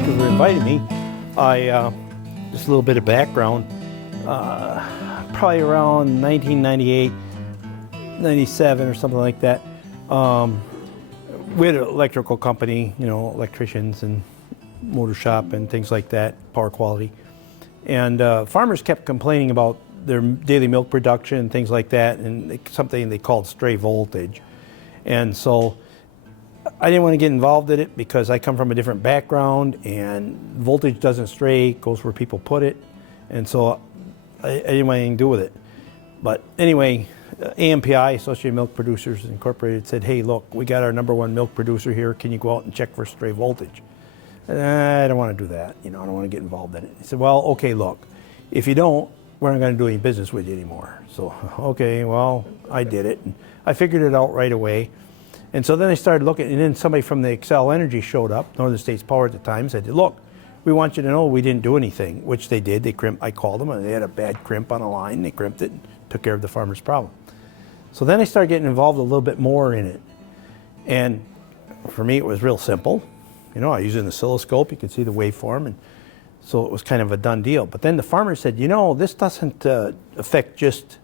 thank you for inviting me. Just a little bit of background. Probably around 1998, 97 or something like that. We had an electrical company, you know, electricians and motor shop and things like that, power quality. And farmers kept complaining about their daily milk production and things like that, and something they called stray voltage. And so I didn't want to get involved in it because I come from a different background, and voltage doesn't stray, it goes where people put it. And so I didn't want anything to do with it. But anyway, AMPI, Associated Milk Producers Incorporated, said, hey, look, we got our #1 milk producer here. Can you go out and check for stray voltage? I don't want to do that. You know, I don't want to get involved in it. He said, well, okay, look, if you don't, we're not going to do any business with you anymore. So, okay, well, I did it. And I figured it out right away. And so then I started looking, and then somebody from the Xcel Energy showed up, Northern States Power at the time, said, look, we want you to know we didn't do anything, which they did. They crimped, I called them, and they had a bad crimp on a line. They crimped it and took care of the farmer's problem. So then I started getting involved a little bit more in it. And for me, it was real simple. You know, I use an oscilloscope, you can see the waveform, and so it was kind of a done deal. But then the farmer said, you know, this doesn't affect just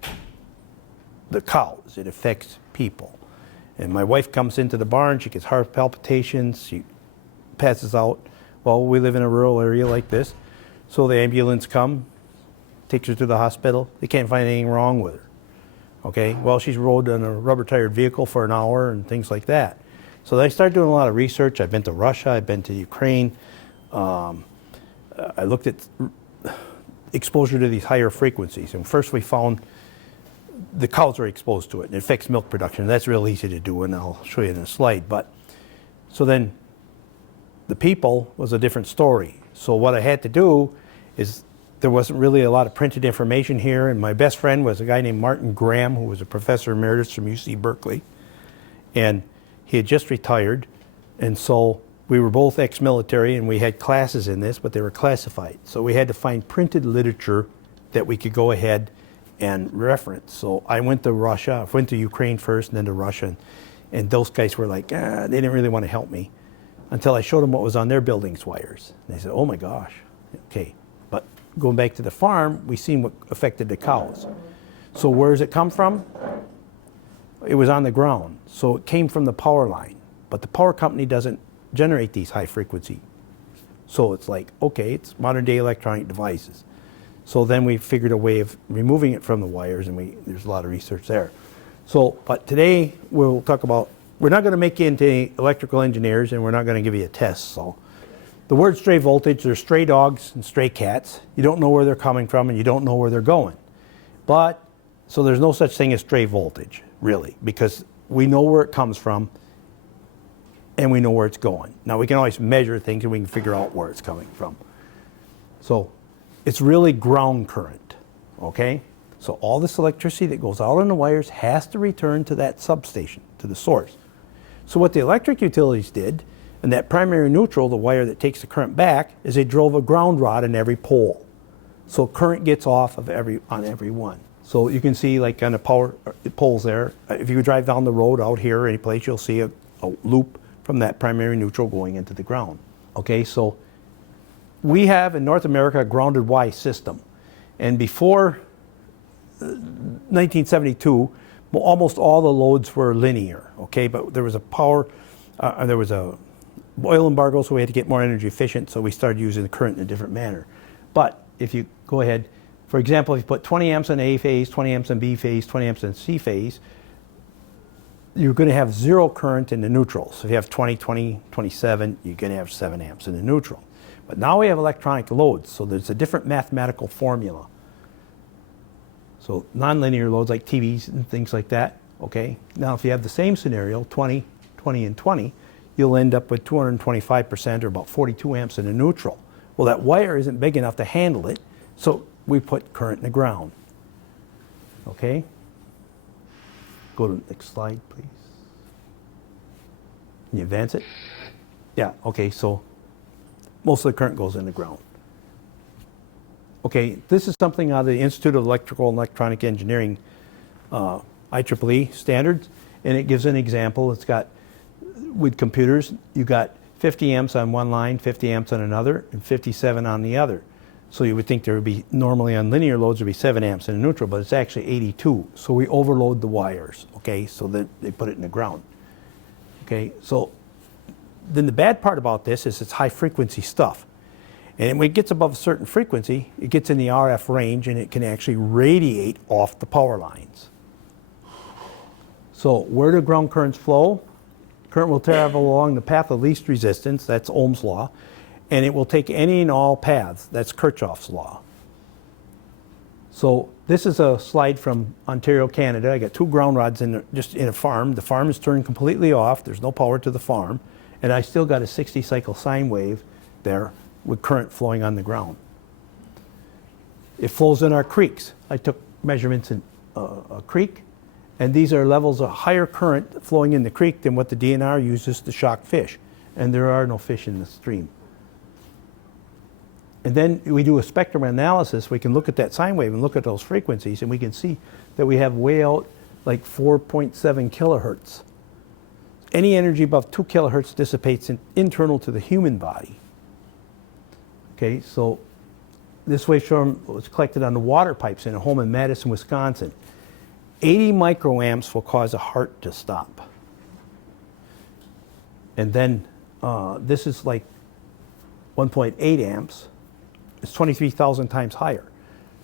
the cows, it affects people. And my wife comes into the barn, she gets heart palpitations, she passes out. Well, we live in a rural area like this, so the ambulance come, takes her to the hospital, they can't find anything wrong with her. Okay, well, she's rode in a rubber-tired vehicle for an hour and things like that. So I started doing a lot of research. I've been to Russia, I've been to Ukraine. I looked at exposure to these higher frequencies. And first we found the cows are exposed to it, and it affects milk production. That's real easy to do, and I'll show you in a slide. But so then the people was a different story. So what I had to do is there wasn't really a lot of printed information here, and my best friend was a guy named Martin Graham, who was a professor emeritus from UC Berkeley. And he had just retired, and so we were both ex-military, and we had classes in this, but they were classified. So we had to find printed literature that we could go ahead and reference. So I went to Russia, I went to Ukraine first, and then to Russia, and those guys were like, they didn't really want to help me until I showed them what was on their buildings wires. And they said, oh my gosh, okay. But going back to the farm, we seen what affected the cows. So where does it come from? It was on the ground, so it came from the power line. But the power company doesn't generate these high frequency. So it's like, okay, it's modern day electronic devices. So then we figured a way of removing it from the wires, and there's a lot of research there. So, but today we'll talk about, we're not going to make you into electrical engineers, and we're not going to give you a test. So the word stray voltage, there's stray dogs and stray cats. You don't know where they're coming from, and you don't know where they're going. But, so there's no such thing as stray voltage, really, because we know where it comes from, and we know where it's going. Now we can always measure things, and we can figure out where it's coming from. So it's really ground current, okay? So all this electricity that goes out on the wires has to return to that substation, to the source. So what the electric utilities did, and that primary neutral, the wire that takes the current back, is they drove a ground rod in every pole. So current gets off of on every one. So you can see, like on the power poles there, if you drive down the road out here or any place, you'll see a loop from that primary neutral going into the ground. Okay, so we have in North America a grounded Y system. And before 1972, almost all the loads were linear, okay? But there was a there was a oil embargo, so we had to get more energy efficient, so we started using the current in a different manner. But if you go ahead, for example, if you put 20 amps in A phase, 20 amps in B phase, 20 amps in C phase, you're going to have zero current in the neutral. So if you have 20, 20, 27, you're going to have 7 amps in the neutral. But now we have electronic loads, so there's a different mathematical formula. So nonlinear loads like TVs and things like that, okay? Now if you have the same scenario, 20, 20, and 20, you'll end up with 225% or about 42 amps in the neutral. Well, that wire isn't big enough to handle it, so we put current in the ground, okay? Go to the next slide, please. Can you advance it? Yeah, okay, so most of the current goes in the ground. Okay, this is something out of the Institute of Electrical and Electronic Engineering, IEEE standards, and it gives an example. It's got, with computers, you got 50 amps on one line, 50 amps on another, and 57 on the other. So you would think there would be, normally on linear loads, there would be 7 amps in a neutral, but it's actually 82. So we overload the wires, okay, so that they put it in the ground. Okay, so then the bad part about this is it's high frequency stuff. And when it gets above a certain frequency, it gets in the RF range and it can actually radiate off the power lines. So where do ground currents flow? Current will travel along the path of least resistance, that's Ohm's law, and it will take any and all paths, that's Kirchhoff's law. So this is a slide from Ontario, Canada. I got 2 ground rods just in a farm. The farm is turned completely off, there's no power to the farm, and I still got a 60 cycle sine wave there with current flowing on the ground. It flows in our creeks. I took measurements in a creek, and these are levels of higher current flowing in the creek than what the DNR uses to shock fish, and there are no fish in the stream. And then we do a spectrum analysis. We can look at that sine wave and look at those frequencies, and we can see that we have way out like 4.7 kilohertz. Any energy above 2 kilohertz dissipates internal to the human body. Okay, so this waveform was collected on the water pipes in a home in Madison, Wisconsin. 80 microamps will cause a heart to stop. And then this is like 1.8 amps. It's 23,000 times higher.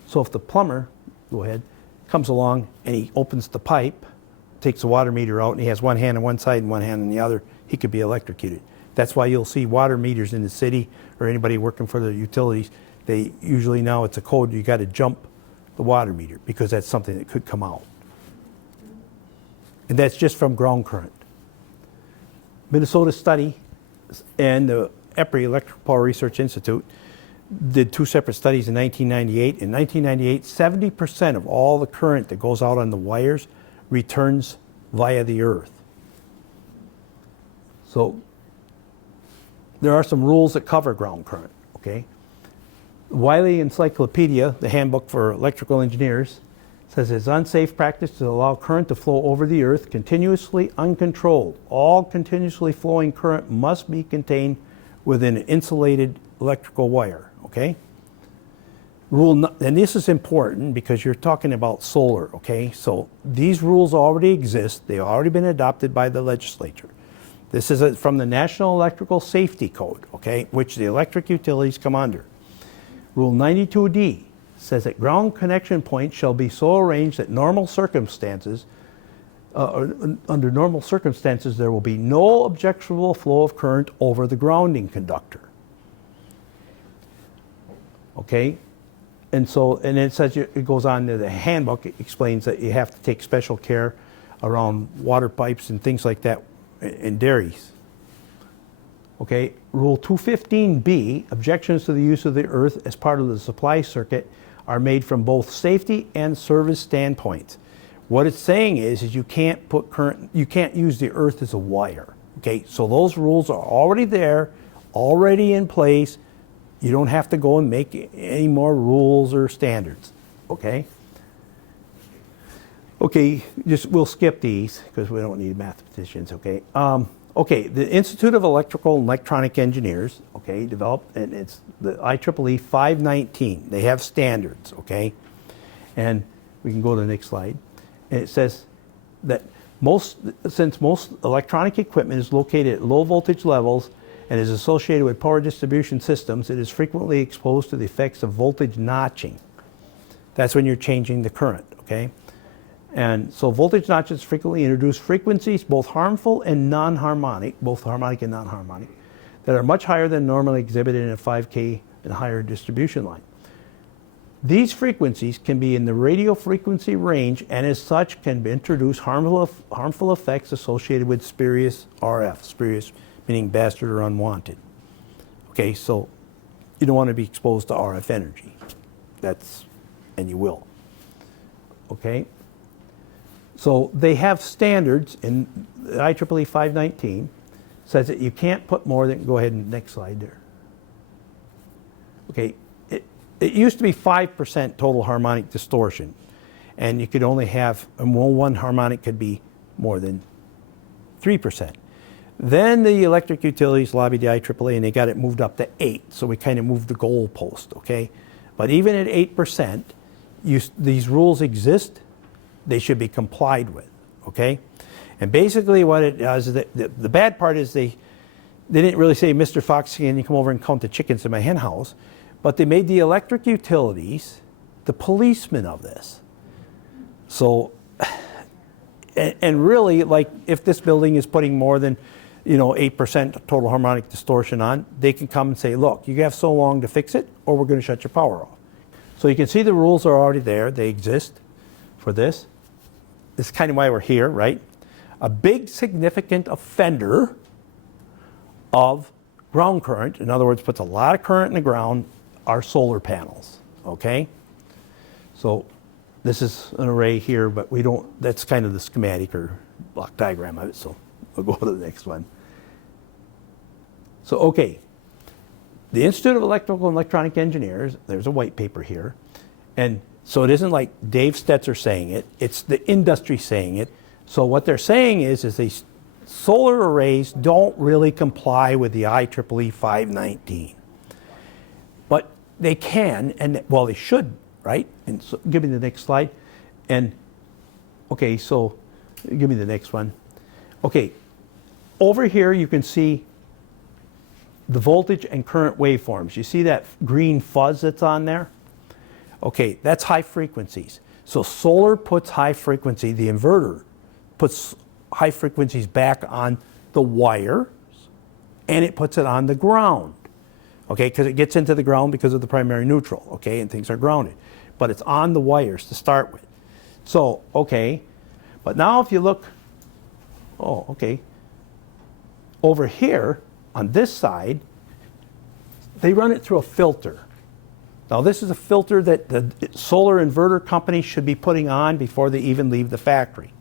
So if the plumber, go ahead, comes along and he opens the pipe, takes the water meter out, and he has one hand on one side and one hand on the other, he could be electrocuted. That's why you'll see water meters in the city or anybody working for the utilities. They usually, now it's a code, you got to jump the water meter because that's something that could come out. And that's just from ground current. Minnesota study and the EPRI, Electrical Power Research Institute, did 2 separate studies in 1998. In 1998, 70% of all the current that goes out on the wires returns via the earth. So there are some rules that cover ground current, okay? Wiley Encyclopedia, the handbook for electrical engineers, says it's unsafe practice to allow current to flow over the earth continuously uncontrolled. All continuously flowing current must be contained within an insulated electrical wire, okay? And this is important because you're talking about solar, okay? So these rules already exist. They've already been adopted by the legislature. This is from the National Electrical Safety Code, okay, which the electric utilities come under. Rule 92D says that ground connection points shall be so arranged that normal circumstances, under normal circumstances, there will be no objectionable flow of current over the grounding conductor. Okay, and so, and it says, it goes on to the handbook, it explains that you have to take special care around water pipes and things like that in dairies. Okay, Rule 215B, objections to the use of the earth as part of the supply circuit are made from both safety and service standpoints. What it's saying is you can't put current, you can't use the earth as a wire. Okay, so those rules are already there, already in place. You don't have to go and make any more rules or standards, okay? Okay, we'll skip these because we don't need mathematicians, okay? Okay, the Institute of Electrical and Electronic Engineers, okay, developed, and it's the IEEE 519. They have standards, okay? And we can go to the next slide. And it says that since most electronic equipment is located at low voltage levels and is associated with power distribution systems, it is frequently exposed to the effects of voltage notching. That's when you're changing the current, okay? And so voltage notches frequently introduce frequencies, both harmful and non-harmonic, both harmonic and non-harmonic, that are much higher than normally exhibited in a 5K and higher distribution line. These frequencies can be in the radio frequency range and as such can introduce harmful effects associated with spurious RF, spurious meaning bastard or unwanted. Okay, so you don't want to be exposed to RF energy. And you will. Okay? So they have standards in the IEEE 519 says that you can't put more than, go ahead and next slide there. Okay, it used to be 5% total harmonic distortion, and you could only have, one harmonic could be more than 3%. Then the electric utilities lobbied the IEEE and they got it moved up to 8. So we kind of moved the goalpost, okay? But even at 8%, these rules exist. They should be complied with, okay? And basically what it does is that the bad part is they didn't really say, Mr. Fox, can you come over and count the chickens in my hen house? But they made the electric utilities the policemen of this. So, and really, like, if this building is putting more than, 8% total harmonic distortion on, they can come and say, look, you have so long to fix it, or we're going to shut your power off. So you can see the rules are already there. They exist for this. This is kind of why we're here, right? A big significant offender of ground current, in other words, puts a lot of current in the ground, are solar panels, okay? So this is an array here, but we don't, that's kind of the schematic or block diagram of it, so we'll go to the next one. So, okay, the Institute of Electrical and Electronic Engineers, there's a white paper here, and so it isn't like Dave Stetzer saying it, it's the industry saying it. So what they're saying is these solar arrays don't really comply with the IEEE 519. But they can, and well, they should, right? And so, give me the next slide. And, okay, so give me the next one. Okay, over here you can see the voltage and current waveforms. You see that green fuzz that's on there? Okay, that's high frequencies. So solar puts high frequency, the inverter puts high frequencies back on the wires, and it puts it on the ground. Okay, because it gets into the ground because of the primary neutral, okay, and things are grounded. But it's on the wires to start with. So, okay, but now if you look, oh, okay, over here on this side, they run it through a filter. Now this is a filter that the solar inverter companies should be putting on before they even leave the factory.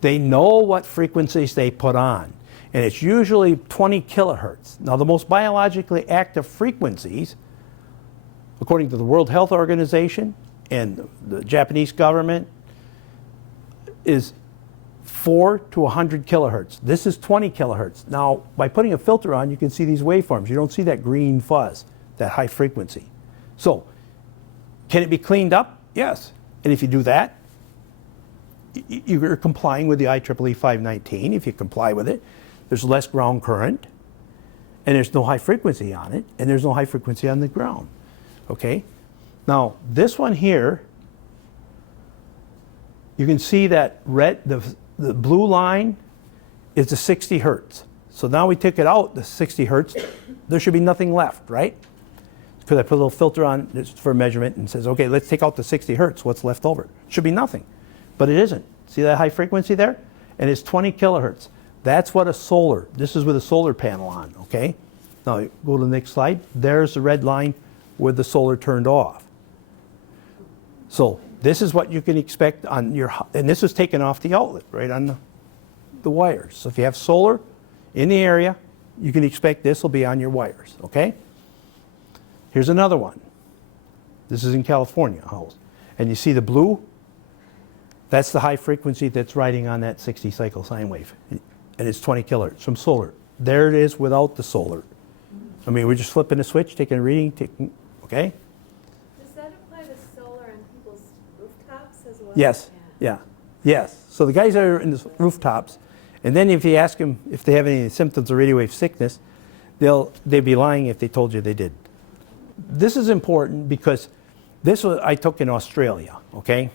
They know what frequencies they put on, and it's usually 20 kilohertz. Now the most biologically active frequencies, according to the World Health Organization and the Japanese government, is 4 to 100 kilohertz. This is 20 kilohertz. Now, by putting a filter on, you can see these waveforms. You don't see that green fuzz, that high frequency. So, can it be cleaned up? Yes. And if you do that, you're complying with the IEEE 519. If you comply with it, there's less ground current, and there's no high frequency on it, and there's no high frequency on the ground. Okay? Now, this one here, you can see that red, the blue line is the 60 hertz. So now we took it out, the 60 hertz, there should be nothing left, right? Because I put a little filter on just for measurement and says, okay, let's take out the 60 hertz, what's left over? Should be nothing, but it isn't. See that high frequency there? And it's 20 kilohertz. That's what a solar, this is with a solar panel on, okay? Now go to the next slide. There's the red line with the solar turned off. So this is what you can expect on your, and this is taken off the outlet, right on the wires. So if you have solar in the area, you can expect this will be on your wires, okay? Here's another one. This is in California house. And you see the blue? That's the high frequency that's riding on that 60 cycle sine wave. And it's 20 kilohertz from solar. There it is without the solar. I mean, we're just flipping a switch, taking a reading, okay? Does that apply to solar on people's rooftops as well? Yes, yeah, yes. So the guys that are in the rooftops, and then if you ask them if they have any symptoms of radio wave sickness, they'd be lying if they told you they did. This is important because this was I took in Australia, okay?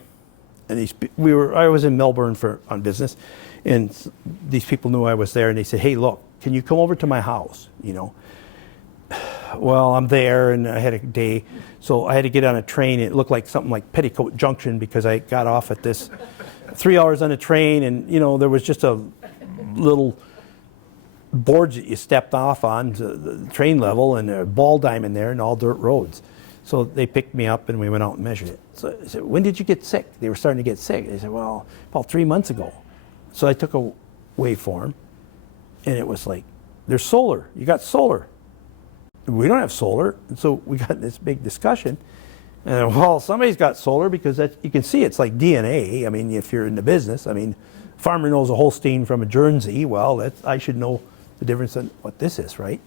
And I was in Melbourne on business, and these people knew I was there, and they said, hey, look, can you come over to my house, you know? Well, I'm there, and I had a day, so I had to get on a train. It looked like something like Petticoat Junction because I got off at this 3 hours on a train, and, you know, there was just a little boards that you stepped off on to the train level, and a ball diamond there, and all dirt roads. So they picked me up, and we went out and measured it. So I said, when did you get sick? They were starting to get sick. They said, well, about 3 months ago. So I took a waveform, and it was like, there's solar. You got solar. We don't have solar. And so we got this big discussion. And well, somebody's got solar because you can see it's like DNA. I mean, if you're in the business, I mean, farmer knows a Holstein from a Jersey. Well, I should know the difference in what this is, right?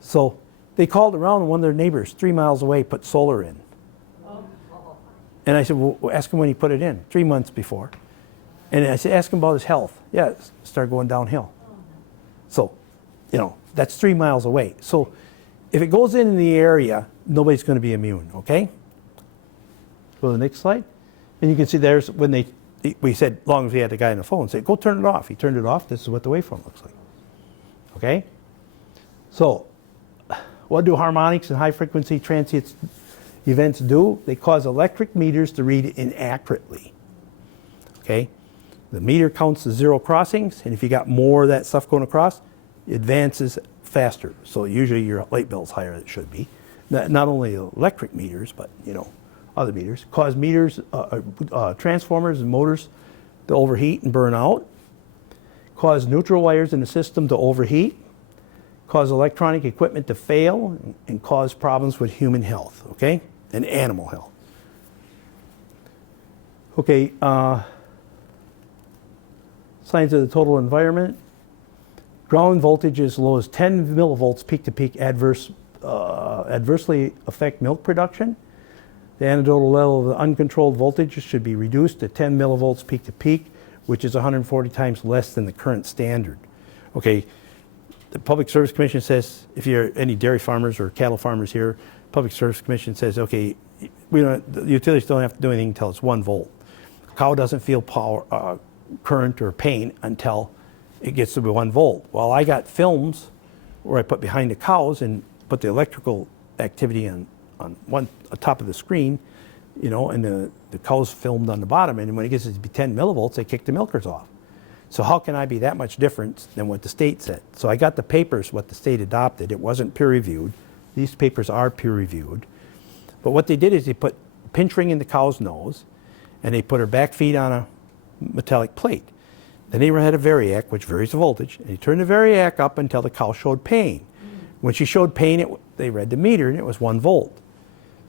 So they called around, and one of their neighbors 3 miles away put solar in. And I said, well, ask him when he put it in, 3 months before. And I said, ask him about his health. Yeah, it started going downhill. So, you know, that's 3 miles away. So if it goes in the area, nobody's going to be immune, okay? Go to the next slide. And you can see there's when we said, as long as we had the guy on the phone, say, go turn it off. He turned it off. This is what the waveform looks like. Okay? So what do harmonics and high frequency transient events do? They cause electric meters to read inaccurately. Okay? The meter counts the 0 crossings, and if you got more of that stuff going across, it advances faster. So usually your light bill's higher than it should be. Not only electric meters, but you know, other meters. Cause meters, transformers and motors to overheat and burn out. Cause neutral wires in the system to overheat. Cause electronic equipment to fail, and cause problems with human health, okay? And animal health. Okay, signs of the total environment. Ground voltage as low as 10 millivolts peak to peak adversely affect milk production. The anecdotal level of the uncontrolled voltage should be reduced to 10 millivolts peak to peak, which is 140 times less than the current standard. Okay, the Public Service Commission says, if you're any dairy farmers or cattle farmers here, Public Service Commission says, okay, the utilities don't have to do anything until it's 1 volt. A cow doesn't feel power, current or pain until it gets to be 1 volt. Well, I got films where I put behind the cows and put the electrical activity on top of the screen, you know, and the cows filmed on the bottom, and when it gets to be 10 millivolts, they kick the milkers off. So how can I be that much different than what the state said? So I got the papers, what the state adopted. It wasn't peer reviewed. These papers are peer reviewed. But what they did is they put pinch ring in the cow's nose, and they put her back feet on a metallic plate. Then they had a variac, which varies the voltage, and they turned the variac up until the cow showed pain. When she showed pain, they read the meter, and it was 1 volt.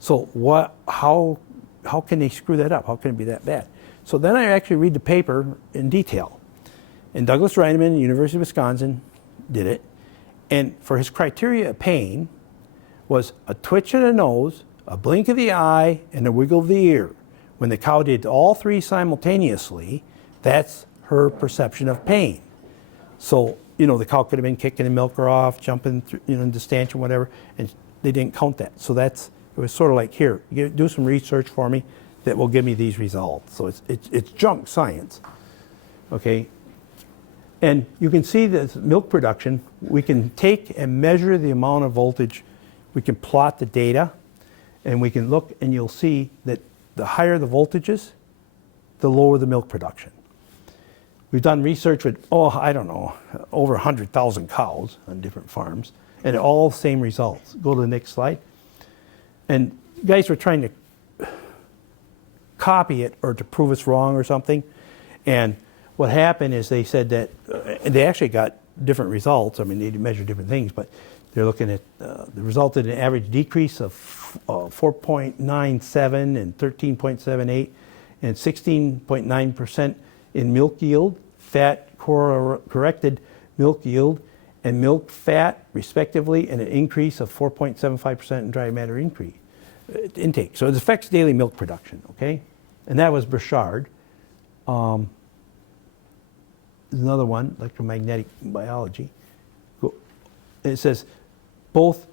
So how can they screw that up? How can it be that bad? So then I actually read the paper in detail. And Douglas Reineman, University of Wisconsin, did it. And for his criteria of pain was a twitch of the nose, a blink of the eye, and a wiggle of the ear. When the cow did all 3 simultaneously, that's her perception of pain. So, you know, the cow could have been kicking the milker off, jumping through, you know, into stanchion, whatever, and they didn't count that. So it was sort of like, here, do some research for me that will give me these results. So it's junk science, okay? And you can see that milk production, we can take and measure the amount of voltage, we can plot the data, and we can look, and you'll see that the higher the voltages, the lower the milk production. We've done research with, I don't know, over 100,000 cows on different farms, and all the same results. Go to the next slide. And guys were trying to copy it or to prove it's wrong or something. And what happened is they said that, they actually got different results. I mean, they measure different things, but they're looking at, the resulted in an average decrease of 4.97 and 13.78 and 16.9% in milk yield, fat corrected milk yield, and milk fat, respectively, and an increase of 4.75% in dry matter intake. So it affects daily milk production, okay? And that was Burchard. There's another one, electromagnetic biology. It says both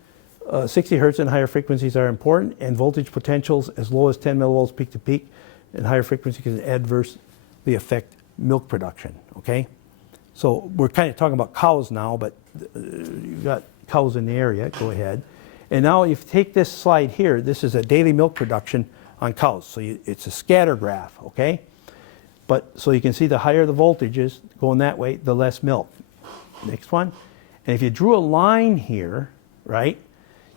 60 hertz and higher frequencies are important, and voltage potentials as low as 10 millivolts peak to peak and higher frequency can adversely affect milk production, okay? So we're kind of talking about cows now, but you've got cows in the area, go ahead. And now if you take this slide here, this is a daily milk production on cows. So it's a scatter graph, okay? But so you can see the higher the voltages going that way, the less milk. Next one. And if you drew a line here, right,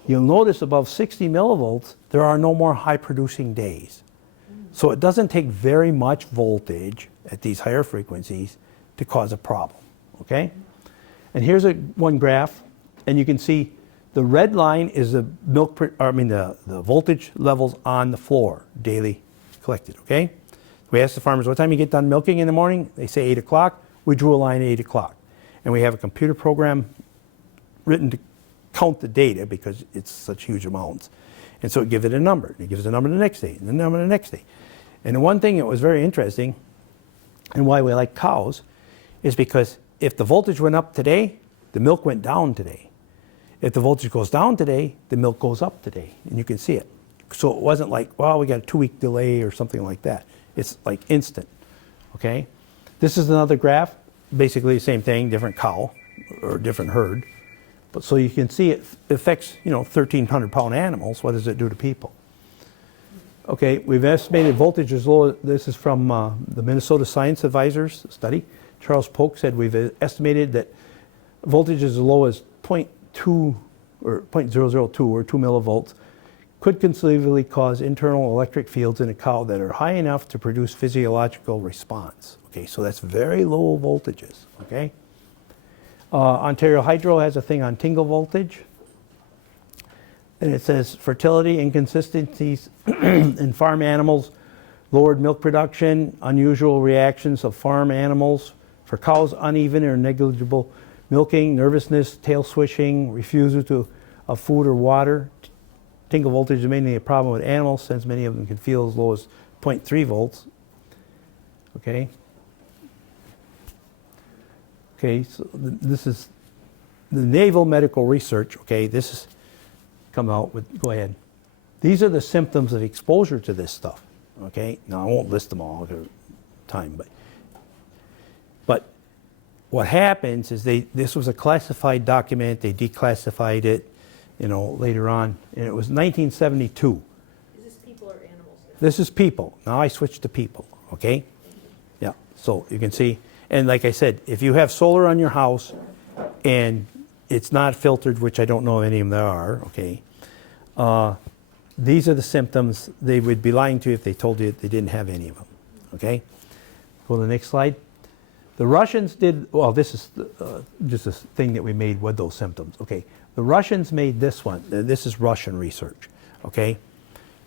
you'll notice above 60 millivolts, there are no more high producing days. So it doesn't take very much voltage at these higher frequencies to cause a problem, okay? And here's one graph, and you can see the red line is the the voltage levels on the floor, daily collected, okay? We asked the farmers, what time you get done milking in the morning? They say 8 o'clock. We drew a line at 8 o'clock. And we have a computer program written to count the data because it's such huge amounts. And so it gives it a number. It gives it a number the next day, and the number the next day. And the one thing that was very interesting, and why we like cows, is because if the voltage went up today, the milk went down today. If the voltage goes down today, the milk goes up today, and you can see it. So it wasn't like, well, we got a 2-week delay or something like that. It's like instant, okay? This is another graph, basically the same thing, different cow or different herd. But so you can see it affects, 1,300-pound animals. What does it do to people? Okay, we've estimated voltage as low, this is from the Minnesota Science Advisors study. Charles Polk said we've estimated that voltage as low as 0.2 or 0.002 or 2 millivolts could conceivably cause internal electric fields in a cow that are high enough to produce physiological response. Okay, so that's very low voltages, okay? Ontario Hydro has a thing on tingle voltage. And it says fertility inconsistencies in farm animals, lowered milk production, unusual reactions of farm animals. For cows, uneven or negligible milking, nervousness, tail swishing, refusal of food or water. Tingle voltage is mainly a problem with animals since many of them can feel as low as 0.3 volts. Okay. Okay, so this is the Naval Medical Research. Okay, this is come out with, go ahead. These are the symptoms of exposure to this stuff. Okay, now I won't list them all because of time, but what happens is this was a classified document, they declassified it, later on, and it was 1972. Is this people or animals? This is people. Now I switched to people, okay? Yeah, so you can see, and like I said, if you have solar on your house and it's not filtered, which I don't know any of them there are, okay? These are the symptoms. They would be lying to you if they told you they didn't have any of them, okay? Go to the next slide. The Russians did, well, this is just a thing that we made with those symptoms, okay? The Russians made this one. This is Russian research, okay?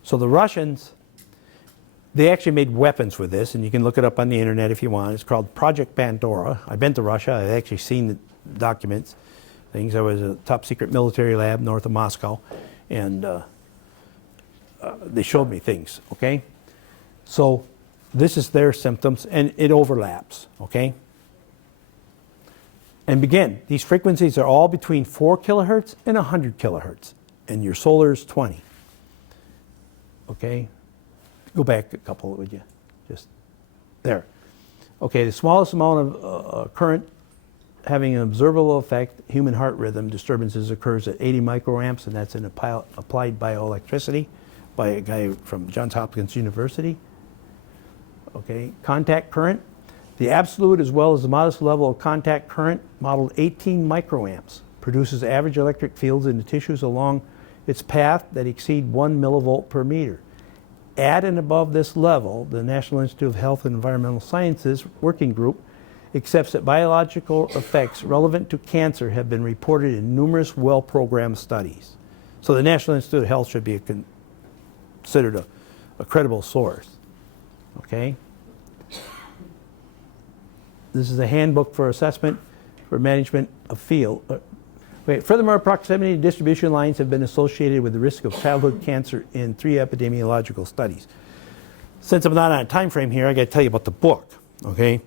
So the Russians, they actually made weapons with this, and you can look it up on the internet if you want. It's called Project Pandora. I've been to Russia. I've actually seen the documents, things. I was a top secret military lab north of Moscow, and they showed me things, okay? So this is their symptoms, and it overlaps, okay? And again, these frequencies are all between 4 kilohertz and 100 kilohertz, and your solar is 20. Okay? Go back a couple, would you? Just there. Okay, the smallest amount of current having an observable effect, human heart rhythm disturbances occurs at 80 microamps, and that's in applied bioelectricity by a guy from Johns Hopkins University. Okay, contact current. The absolute as well as the modest level of contact current, modeled 18 microamps, produces average electric fields in the tissues along its path that exceed 1 millivolt per meter. At and above this level, the National Institute of Health and Environmental Sciences Working Group accepts that biological effects relevant to cancer have been reported in numerous well-programmed studies. So the National Institute of Health should be considered a credible source. Okay? This is a handbook for assessment for management of field. Furthermore, proximity to distribution lines have been associated with the risk of childhood cancer in 3 epidemiological studies. Since I'm not on a time frame here, I got to tell you about the book. Okay,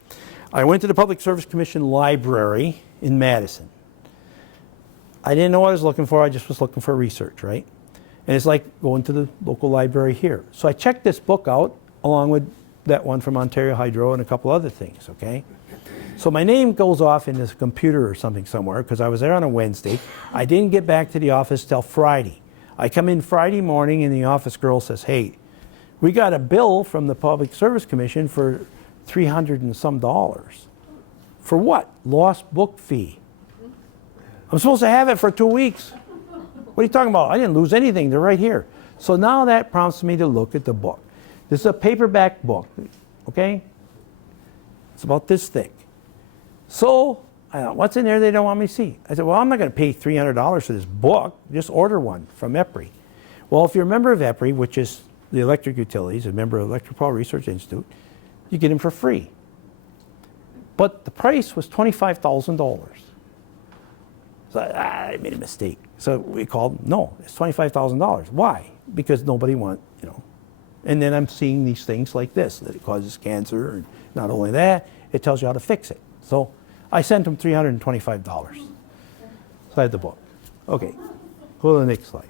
I went to the Public Service Commission library in Madison. I didn't know what I was looking for. I just was looking for research, right? And it's like going to the local library here. So I checked this book out along with that one from Ontario Hydro and a couple other things. Okay. So my name goes off in this computer or something somewhere because I was there on a Wednesday. I didn't get back to the office till Friday. I come in Friday morning and the office girl says, hey, we got a bill from the Public Service Commission for $300 and some. For what? Lost book fee. I'm supposed to have it for 2 weeks. What are you talking about? I didn't lose anything. They're right here. So now that prompts me to look at the book. This is a paperback book, okay? It's about this thick. So, I thought, what's in there they don't want me to see? I said, well, I'm not going to pay $300 for this book. Just order one from EPRI. Well, if you're a member of EPRI, which is the electric utilities, a member of the Electric Power Research Institute, you get them for free. But the price was $25,000. So I made a mistake. So we called, no, it's $25,000. Why? Because nobody wants, And then I'm seeing these things like this, that it causes cancer. And not only that, it tells you how to fix it. So I sent them $325. So I have the book. Okay, go to the next slide.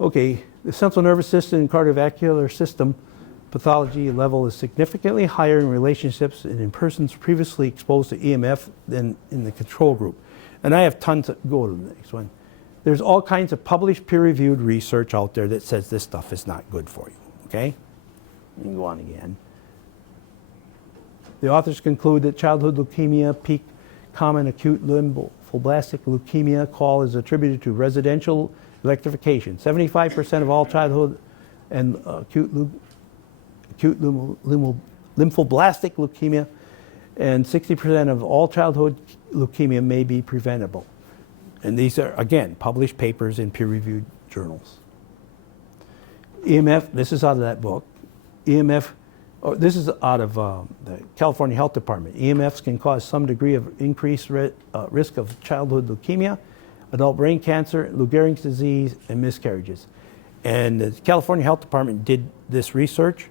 Okay, the central nervous system and cardiovascular system pathology level is significantly higher in relationships and in persons previously exposed to EMF than in the control group. And I have tons of, go to the next one. There's all kinds of published peer-reviewed research out there that says this stuff is not good for you, okay? You can go on again. The authors conclude that childhood leukemia, peak common acute lymphoblastic leukemia call is attributed to residential electrification. 75% of all childhood and acute lymphoblastic leukemia and 60% of all childhood leukemia may be preventable. And these are, again, published papers in peer-reviewed journals. EMF, this is out of that book. EMF, this is out of the California Health Department. EMFs can cause some degree of increased risk of childhood leukemia, adult brain cancer, Lou Gehrig's disease, and miscarriages. And the California Health Department did this research,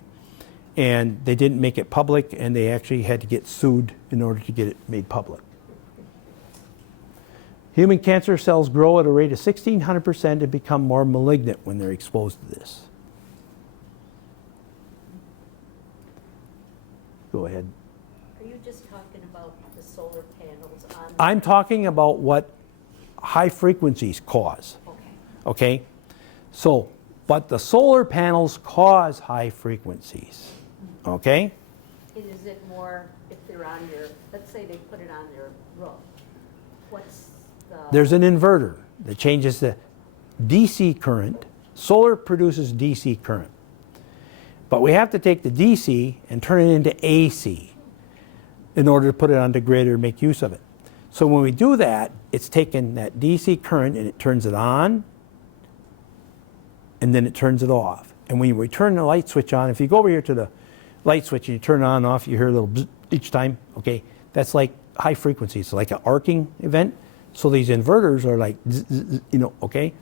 and they didn't make it public, and they actually had to get sued in order to get it made public. Human cancer cells grow at a rate of 1,600% and become more malignant when they're exposed to this. Go ahead. Are you just talking about the solar panels on? I'm talking about what high frequencies cause. Okay? So, but the solar panels cause high frequencies. Okay? And is it more if they're on your, let's say they put it on their roof, what's the? There's an inverter that changes the DC current. Solar produces DC current. But we have to take the DC and turn it into AC in order to put it on the grid or make use of it. So when we do that, it's taking that DC current and it turns it on, and then it turns it off. And when we turn the light switch on, if you go over here to the light switch and you turn it on and off, you hear a little bzz each time, okay? That's like high frequency. It's like an arcing event. So these inverters are like, zzz, zzz, okay?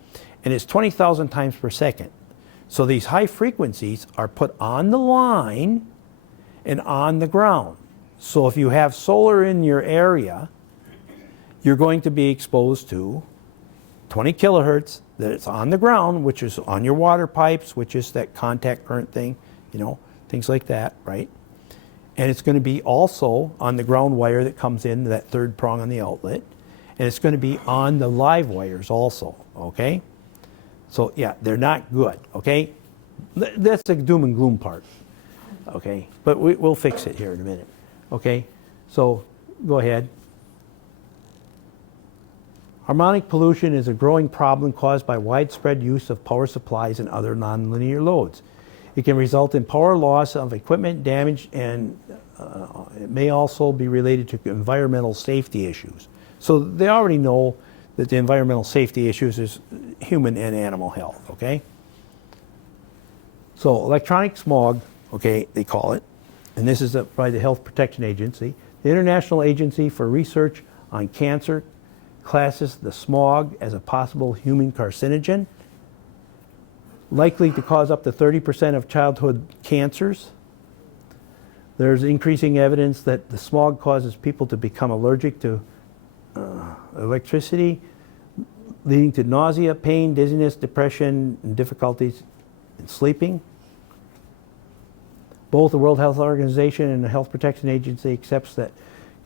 And it's 20,000 times per second. So these high frequencies are put on the line and on the ground. So if you have solar in your area, you're going to be exposed to 20 kilohertz that it's on the ground, which is on your water pipes, which is that contact current thing, things like that, right? And it's going to be also on the ground wire that comes in, that third prong on the outlet. And it's going to be on the live wires also, okay? So yeah, they're not good, okay? That's the doom and gloom part, okay? But we'll fix it here in a minute, okay? So go ahead. Harmonic pollution is a growing problem caused by widespread use of power supplies and other nonlinear loads. It can result in power loss of equipment damage, and it may also be related to environmental safety issues. So they already know that the environmental safety issues is human and animal health, okay? So electronic smog, okay, they call it, and this is by the Health Protection Agency. The International Agency for Research on Cancer classes the smog as a possible human carcinogen, likely to cause up to 30% of childhood cancers. There's increasing evidence that the smog causes people to become allergic to electricity, leading to nausea, pain, dizziness, depression, and difficulties in sleeping. Both the World Health Organization and the Health Protection Agency accepts that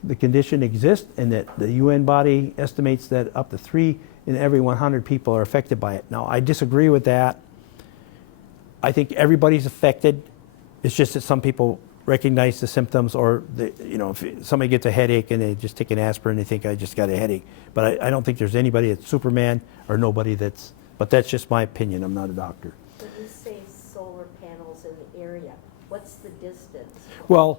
the condition exists, and that the UN body estimates that up to 3 in every 100 people are affected by it. Now, I disagree with that. I think everybody's affected. It's just that some people recognize the symptoms, or if somebody gets a headache and they just take an aspirin, they think I just got a headache. But I don't think there's anybody that's Superman or nobody that's, but that's just my opinion. I'm not a doctor. When you say solar panels in the area, what's the distance? Well,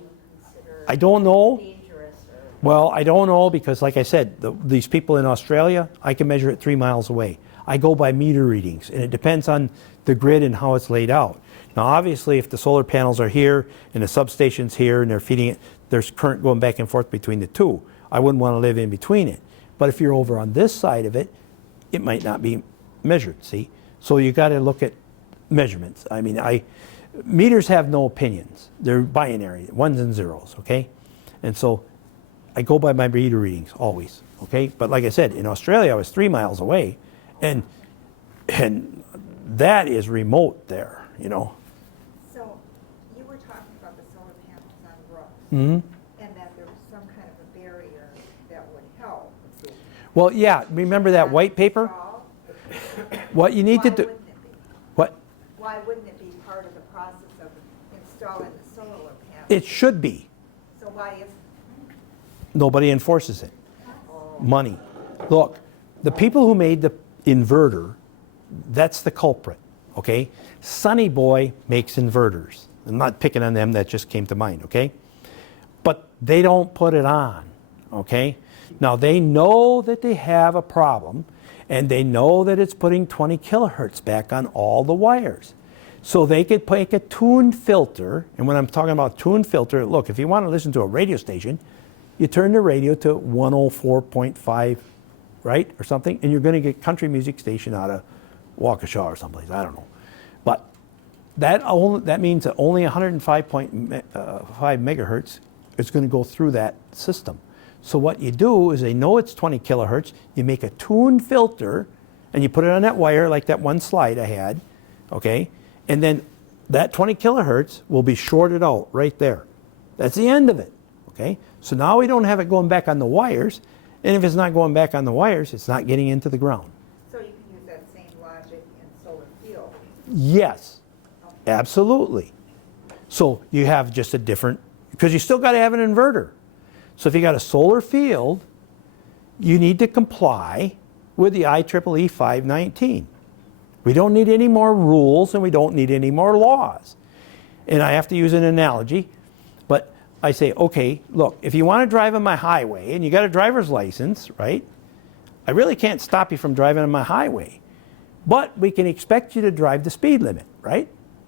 I don't know. Dangerous or? Well, I don't know, because like I said, these people in Australia, I can measure it 3 miles away. I go by meter readings, and it depends on the grid and how it's laid out. Now, obviously, if the solar panels are here and the substation's here and they're feeding it, there's current going back and forth between the two. I wouldn't want to live in between it. But if you're over on this side of it, it might not be measured, see? So you got to look at measurements. I mean, meters have no opinions. They're binary, ones and zeros, okay? And so I go by my meter readings always, okay? But like I said, in Australia, I was 3 miles away, and that is remote there, you know? So you were talking about the solar panels on roofs, Mm-hmm. and that there was some kind of a barrier that would help. Well, yeah, remember that white paper? Install? What you need to Why do, wouldn't it be? what? Why wouldn't it be part of the process of installing the solar panels? It should be. So why isn't? Nobody enforces it. Money. Look, the people who made the inverter, that's the culprit, okay? Sunny Boy makes inverters. I'm not picking on them, that just came to mind, okay? But they don't put it on, okay? Now, they know that they have a problem, and they know that it's putting 20 kilohertz back on all the wires. So they could make a tuned filter, and when I'm talking about tuned filter, look, if you want to listen to a radio station, you turn the radio to 104.5, right, or something, and you're going to get country music station out of Waukesha or someplace, I don't know. But that means that only 105.5 megahertz is going to go through that system. So what you do is they know it's 20 kilohertz, you make a tuned filter, and you put it on that wire like that one slide I had, okay? And then that 20 kilohertz will be shorted out right there. That's the end of it, okay? So now we don't have it going back on the wires, and if it's not going back on the wires, it's not getting into the ground. So you can use that same logic in solar fields. Yes, absolutely. So you have just a different, because you still got to have an inverter. So if you got a solar field, you need to comply with the IEEE 519. We don't need any more rules, and we don't need any more laws. And I have to use an analogy, but I say, okay, look, if you want to drive on my highway and you got a driver's license, right? I really can't stop you from driving on my highway. But we can expect you to drive the speed limit, right?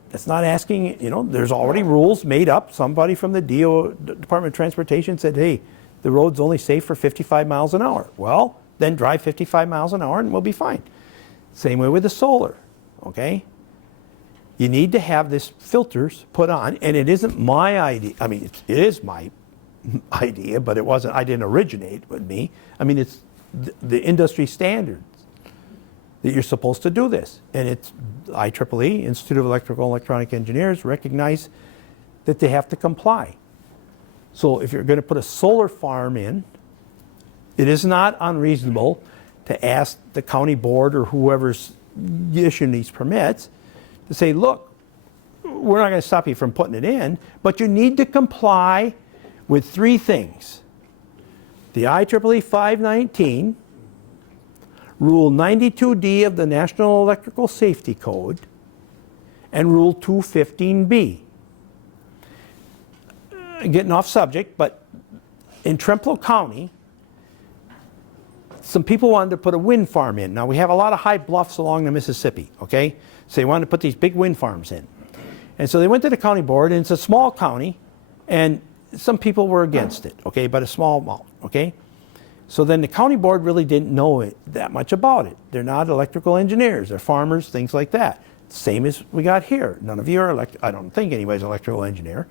That's not asking, you know, there's already rules made up. Somebody from the Department of Transportation said, hey, the road's only safe for 55 miles an hour. Well, then drive 55 miles an hour and we'll be fine. Same way with the solar, okay? You need to have this filters put on, and it isn't my idea. I mean, it is my idea, but it wasn't, I didn't originate with me. I mean, it's the industry standards that you're supposed to do this. And it's IEEE, Institute of Electrical and Electronic Engineers, recognize that they have to comply. So if you're going to put a solar farm in, it is not unreasonable to ask the county board or whoever's issuing these permits to say, look, we're not going to stop you from putting it in, but you need to comply with 3 things. The IEEE 519, Rule 92D of the National Electrical Safety Code, and Rule 215B. Getting off subject, but in Trempealeau County, some people wanted to put a wind farm in. Now, we have a lot of high bluffs along the Mississippi, okay? So they wanted to put these big wind farms in. And so they went to the county board, and it's a small county, and some people were against it, okay, but a small amount, okay? So then the county board really didn't know that much about it. They're not electrical engineers, they're farmers, things like that. Same as we got here. None of you are, I don't think anybody's an electrical engineer.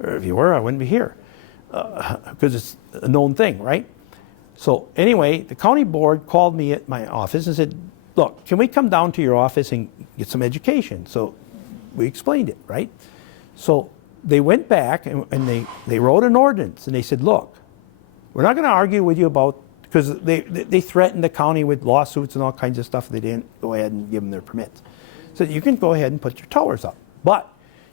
Or if you were, I wouldn't be here. Because it's a known thing, right? So anyway, the county board called me at my office and said, look, can we come down to your office and get some education? So we explained it, right? So they went back and they wrote an ordinance, and they said, look, we're not going to argue with you about, because they threatened the county with lawsuits and all kinds of stuff if they didn't go ahead and give them their permits. So you can go ahead and put your towers up, but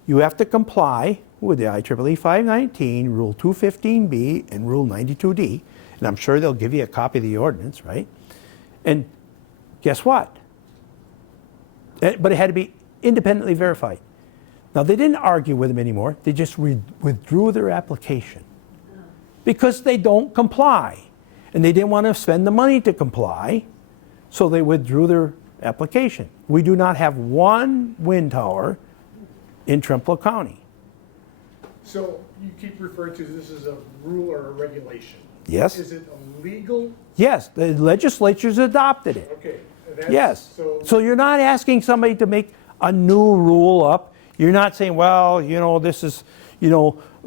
you have to comply with the IEEE 519, Rule 215B, and Rule 92D, and I'm sure they'll give you a copy of the ordinance, right? And guess what? But it had to be independently verified. Now, they didn't argue with them anymore. They just withdrew their application because they don't comply. And they didn't want to spend the money to comply, so they withdrew their application. We do not have one wind tower in Trempealeau County. So you keep referring to this as a rule or a regulation. Yes. Is it illegal? Yes, the legislature's adopted it. Okay. That's, Yes. So you're not asking somebody to make a new rule up. You're not saying, well, this is,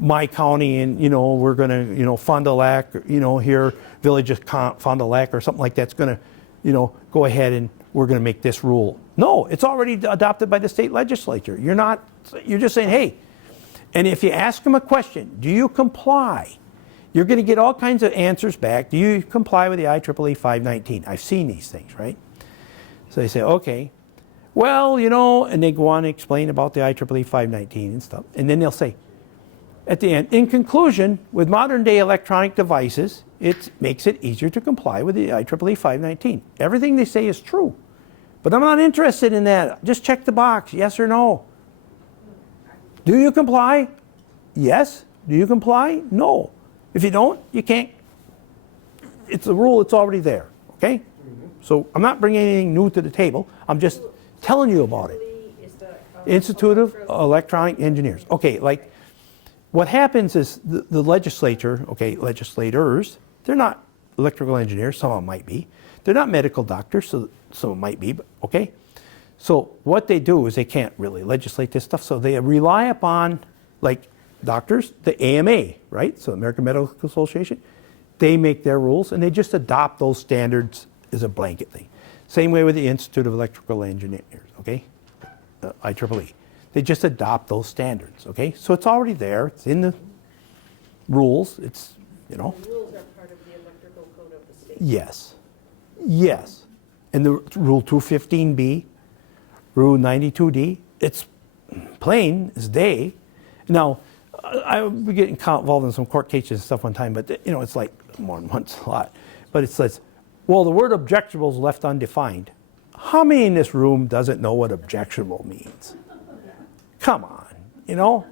my county and, we're going to, Fond du Lac, here, Village of Fond du Lac or something like that's going to, go ahead and we're going to make this rule. No, it's already adopted by the state legislature. You're just saying, hey, and if you ask them a question, do you comply? You're going to get all kinds of answers back. Do you comply with the IEEE 519? I've seen these things, right? So they say, okay, well, and they go on and explain about the IEEE 519 and stuff. And then they'll say, at the end, in conclusion, with modern day electronic devices, it makes it easier to comply with the IEEE 519. Everything they say is true. But I'm not interested in that. Just check the box, yes or no. Do you comply? Yes. Do you comply? No. If you don't, you can't. It's a rule, it's already there, okay? So I'm not bringing anything new to the table. I'm just telling you about it. Is the, Institute of Electronic Engineers. Okay, like what happens is the legislature, okay, legislators, they're not electrical engineers, some of them might be. They're not medical doctors, so some of them might be, but okay. So what they do is they can't really legislate this stuff, so they rely upon, like doctors, the AMA, right? So American Medical Association, they make their rules and they just adopt those standards as a blanket thing. Same way with the Institute of Electrical Engineers, okay? IEEE. They just adopt those standards, okay? So it's already there, it's in the rules, it's, The rules are part of the electrical code of the state. Yes, yes. And the Rule 215B, Rule 92D, it's plain as day. Now, I we get involved in some court cases and stuff one time, but it's like more than once a lot. But it says, well, the word objectionable is left undefined. How many in this room doesn't know what objectionable means? Come on,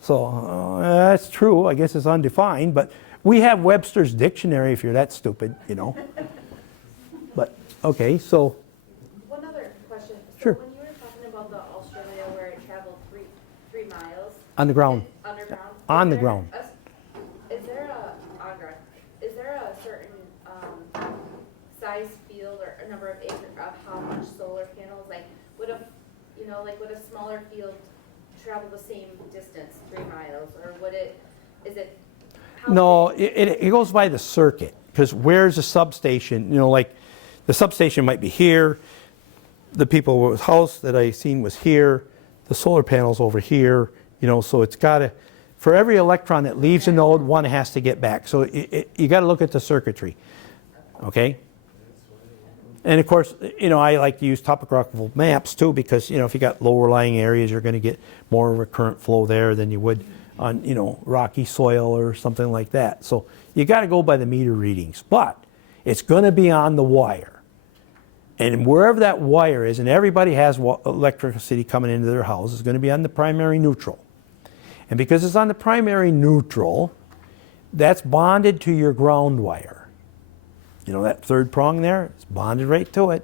So that's true. I guess it's undefined, but we have Webster's dictionary if you're that stupid, But okay, so One other question. Sure. So when you were talking about the Australia where it traveled three miles. on the ground. Underground. On the ground. Is there a certain size field or a number of acres of how much solar panels, like would a smaller field travel the same distance, 3 miles, or how No, big? it goes by the circuit, because where's the substation? Like the substation might be here, the people's house that I seen was here, the solar panels over here, so it's got to, for every electron that leaves a node, one has to get back. So you got to look at the circuitry, okay? And of course, I like to use topographical maps too, because, if you got lower lying areas, you're going to get more of a current flow there than you would on, rocky soil or something like that. So you got to go by the meter readings, but it's going to be on the wire. And wherever that wire is, and everybody has electricity coming into their house, is going to be on the primary neutral. And because it's on the primary neutral, that's bonded to your ground wire. That third prong there, it's bonded right to it,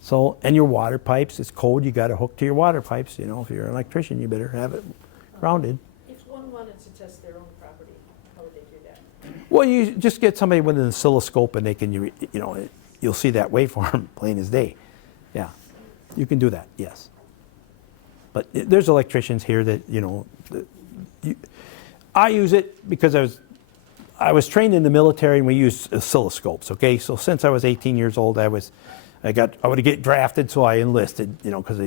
So, and your water pipes, it's cold, you got to hook to your water pipes, if you're an electrician, you better have it grounded. If one wanted to test their own property, how would they do that? Well, you just get somebody with an oscilloscope and they can, you'll see that waveform plain as day. Yeah, you can do that, yes. But there's electricians here that, I use it because I was trained in the military and we used oscilloscopes, okay? So since I was 18 years old, I would get drafted, so I enlisted, because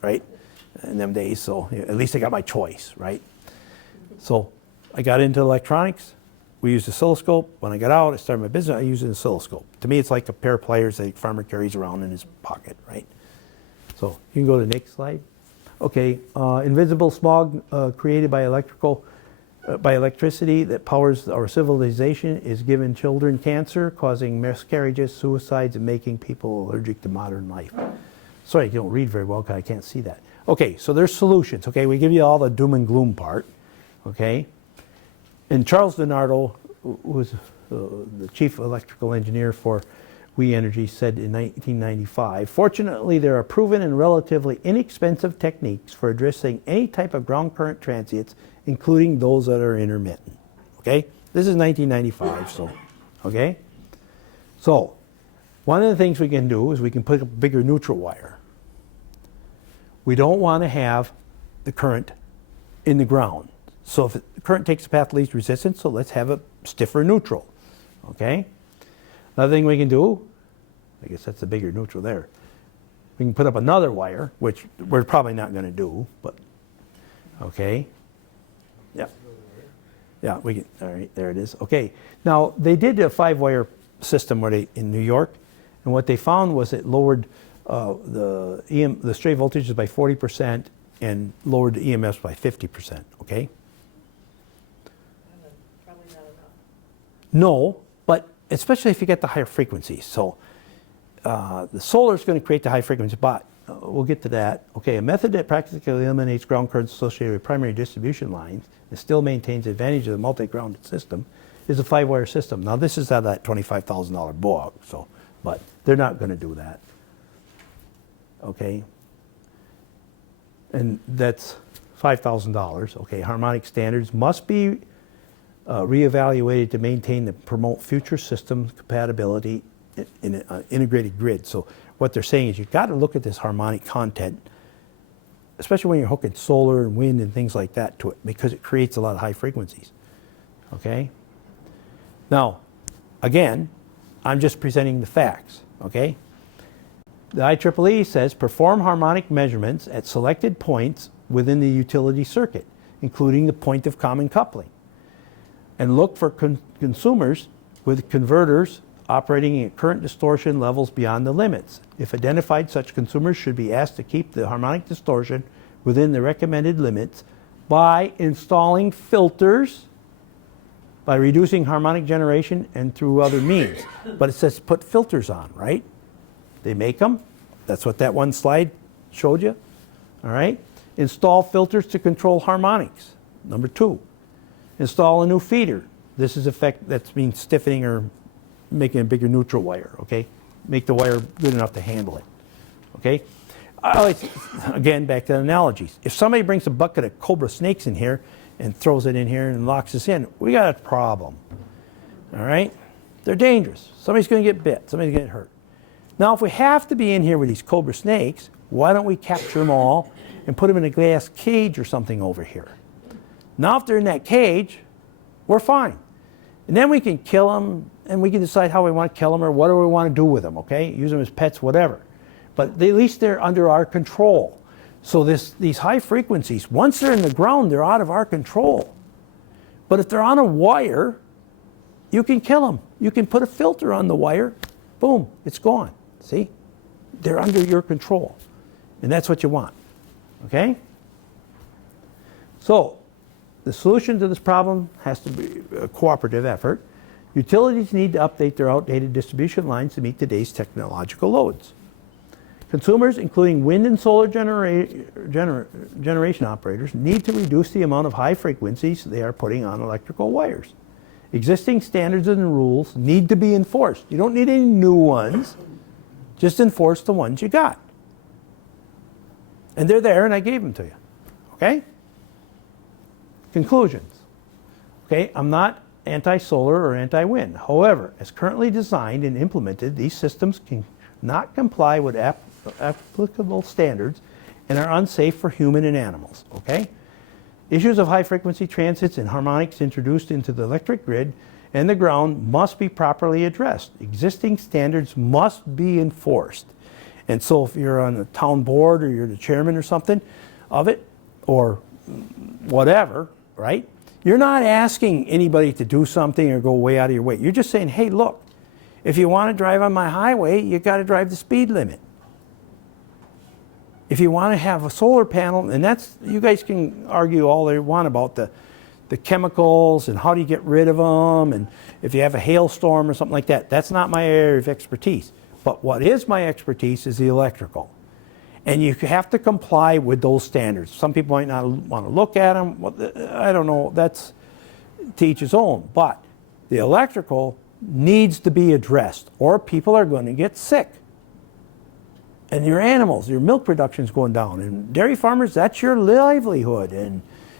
right, in them days, so at least I got my choice, right? So I got into electronics, we used oscilloscope. When I got out, I started my business, I used an oscilloscope. To me, it's like a pair of pliers that a farmer carries around in his pocket, right? So you can go to the next slide. Okay, invisible smog created by electricity that powers our civilization is giving children cancer, causing miscarriages, suicides, and making people allergic to modern life. Sorry, you don't read very well because I can't see that. Okay, so there's solutions. Okay, we give you all the doom and gloom part. Okay, and Charles DiNardo, who was the chief electrical engineer for We Energy said in 1995. Fortunately, there are proven and relatively inexpensive techniques for addressing any type of ground current transients, including those that are intermittent. Okay? This is 1995, so, okay? So, one of the things we can do is we can put a bigger neutral wire. We don't want to have the current in the ground. So if the current takes the path of least resistance, so let's have a stiffer neutral, okay? Another thing we can do, I guess that's the bigger neutral there. We can put up another wire, which we're probably not going to do, but, okay? Yeah. Yeah, we can, all right, there it is. Okay, now they did a 5-wire system in New York, and what they found was it lowered the stray voltages by 40% and lowered the EMFs by 50%, okay? Probably not enough. No, but especially if you get the higher frequencies. So the solar is going to create the high frequency, but we'll get to that. Okay, a method that practically eliminates ground currents associated with primary distribution lines and still maintains the advantage of the multi-grounded system is a 5-wire system. Now this is out of that $25,000 book, so, but they're not going to do that. Okay, and that's $5,000. Okay, harmonic standards must be reevaluated to maintain and promote future system compatibility in an integrated grid. So what they're saying is you've got to look at this harmonic content, especially when you're hooking solar and wind and things like that to it, because it creates a lot of high frequencies. Okay? Now, again, I'm just presenting the facts. Okay? The IEEE says perform harmonic measurements at selected points within the utility circuit, including the point of common coupling, and look for consumers with converters operating at current distortion levels beyond the limits. If identified, such consumers should be asked to keep the harmonic distortion within the recommended limits by installing filters, by reducing harmonic generation, and through other means. But it says put filters on, right? They make them. That's what that one slide showed you. All right? Install filters to control harmonics. Number 2. Install a new feeder. This is that means stiffening or making a bigger neutral wire, okay? Make the wire good enough to handle it, okay? Again, back to the analogies. If somebody brings a bucket of cobra snakes in here and throws it in here and locks us in, we got a problem, all right? They're dangerous. Somebody's going to get bit. Somebody's going to get hurt. Now, if we have to be in here with these cobra snakes, why don't we capture them all and put them in a glass cage or something over here? Now, if they're in that cage, we're fine. And then we can kill them, and we can decide how we want to kill them or what do we want to do with them, okay? Use them as pets, whatever. But at least they're under our control. So these high frequencies, once they're in the ground, they're out of our control. But if they're on a wire, you can kill them. You can put a filter on the wire, boom, it's gone. See? They're under your control. And that's what you want, okay? So, the solution to this problem has to be a cooperative effort. Utilities need to update their outdated distribution lines to meet today's technological loads. Consumers, including wind and solar generation operators, need to reduce the amount of high frequencies they are putting on electrical wires. Existing standards and rules need to be enforced. You don't need any new ones. Just enforce the ones you got. And they're there, and I gave them to you. Okay? Conclusions. Okay, I'm not anti-solar or anti-wind. However, as currently designed and implemented, these systems cannot comply with applicable standards and are unsafe for human and animals. Okay? Issues of high-frequency transits and harmonics introduced into the electric grid and the ground must be properly addressed. Existing standards must be enforced. And so if you're on the town board or you're the chairman or something of it, or whatever, right? You're not asking anybody to do something or go way out of your way. You're just saying, hey, look, if you want to drive on my highway, you got to drive the speed limit. If you want to have a solar panel, and that's, you guys can argue all they want about the chemicals and how do you get rid of them, and if you have a hailstorm or something like that, that's not my area of expertise. But what is my expertise is the electrical. And you have to comply with those standards. Some people might not want to look at them. I don't know. That's to each his own. But the electrical, needs to be addressed, or people are going to get sick. And your animals, your milk production's going down. And dairy farmers, that's your livelihood.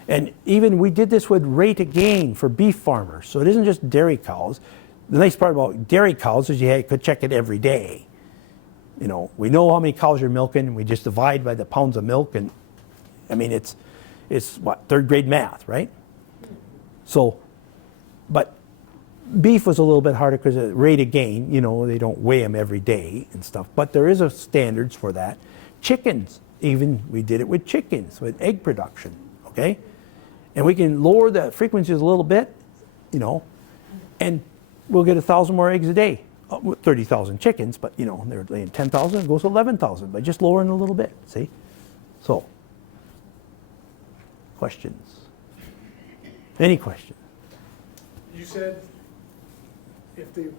And even we did this with rate of gain for beef farmers. So it isn't just dairy cows. The nice part about dairy cows is you could check it every day. You know, we know how many cows you're milking, and we just divide by the pounds of milk. And I mean, it's what, third grade math, right? So, but beef was a little bit harder because of rate of gain, you know, they don't weigh them every day and stuff. But there is a standards for that. Chickens, even, we did it with chickens, with egg production, okay? And we can lower the frequencies a little bit, you know, and we'll get 1,000 more eggs a day. With 30,000 chickens, but you know, they're laying 10,000, it goes to 11,000 by just lowering a little bit, see? So, questions? Any questions? You said if they, you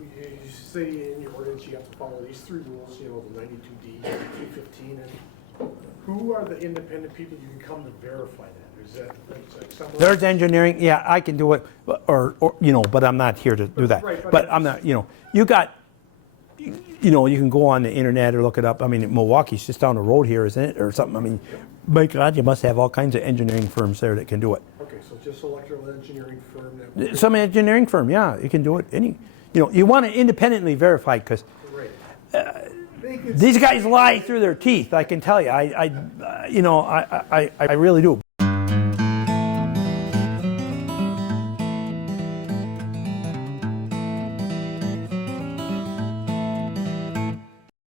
say in your ordinance you have to follow these 3 rules, you know, the 92D, 215, and who are the independent people you can come to verify that? Is that like someone? There's engineering, yeah, I can do it, or you know, but I'm not here to do that. Right, but I'm not, you know, you know, you can go on the internet or look it up. I mean, Milwaukee's just down the road here, isn't it, or something? I mean, my God, you must have all kinds of engineering firms there that can do it. Okay, so just electrical engineering firm that. Some engineering firm, yeah, you can do it. You know, you want it independently verified because Right. these guys lie through their teeth. I can tell you, you know, I really do.